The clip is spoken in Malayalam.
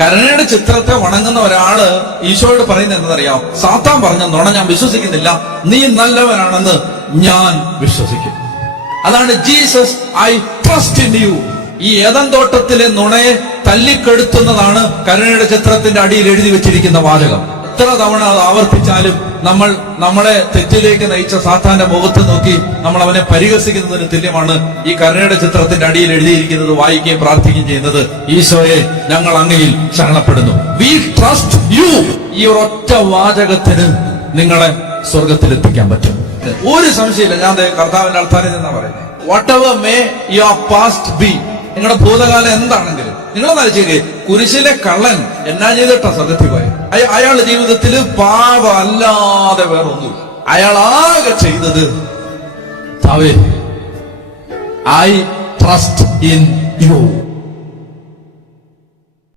കരുണയുടെ ചിത്രത്തെ വണങ്ങുന്ന ഒരാൾ ഈശോയോട് പറയുന്നത് എന്തെന്നറിയാം സാത്താൻ പറഞ്ഞു നുണ ഞാൻ വിശ്വസിക്കുന്നില്ല. നീ നല്ലവനാണെന്ന് ഞാൻ വിശ്വസിക്കും. അതാണ് Jesus I trust in you. ഈ ഏതൻ തോട്ടത്തിലെ നുണയെ തല്ലിക്കെടുത്തുന്നതാണ് കരുണയുടെ ചിത്രത്തിന്റെ അടിയിൽ എഴുതി വെച്ചിരിക്കുന്ന വാചകം. എത്ര തവണ അത് ആവർത്തിച്ചാലും നമ്മൾ നമ്മളെ തെറ്റിലേക്ക് നയിച്ച സാത്താന്റെ മുഖത്ത് നോക്കി നമ്മൾ അവനെ പരിഹസിക്കുന്നതിന് തുല്യമാണ് ഈ കരുണയുടെ ചിത്രത്തിന്റെ അടിയിൽ എഴുതിയിരിക്കുന്നത് വായിക്കുകയും പ്രാർത്ഥിക്കുകയും ചെയ്യുന്നത്. ഈശോയെ ഞങ്ങൾ അങ്ങയിൽ ശരണപ്പെടുന്നു. വി ട്രസ്റ്റ് യു ഈ ഒരൊറ്റ വാചകത്തിന് നിങ്ങളെ സ്വർഗത്തിലെത്തിക്കാൻ പറ്റും. ഒരു സംശയമില്ല. ഞാൻ കർത്താവിന്റെ അർത്ഥാനെന്നാ നിന്നാ പറയുന്നത് whatever may our past be നിങ്ങളുടെ ഭൂതകാലം എന്താണെങ്കിലും നിങ്ങൾ നയിച്ചേക്ക് കുരിശിലെ കള്ളൻ എന്നാ ചെയ്തിട്ടാ സ്വർഗത്തിൽ പോയത് അയ- അയാളുടെ ജീവിതത്തിൽ പാപ അല്ലാതെ വേറൊന്നുമില്ല. അയാൾ ആകെ ചെയ്തത് ഐ ട്രസ്റ്റ് ഇൻ യു